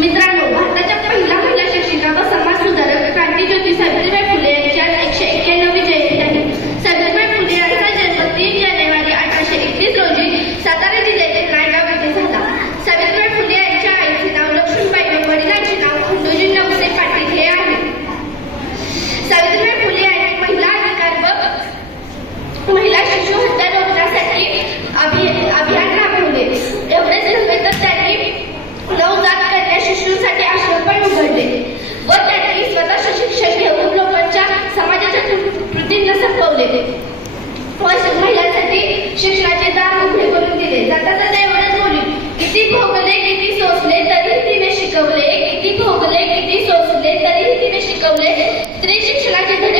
मित्रांनो व त्यांनी स्वतःचे शिक्षण घेऊन लोकांच्या समाजाच्या कृतींना संपवले महिलांसाठी शिक्षणाचे दार उघडे करून दिले. जाता जाता एवढंच बोलली. किती भोगले किती सोसले तरी तिने शिकवले. किती भोगले किती सोसले तरीही तिने शिकवले. स्त्री शिक्षणाचे धडे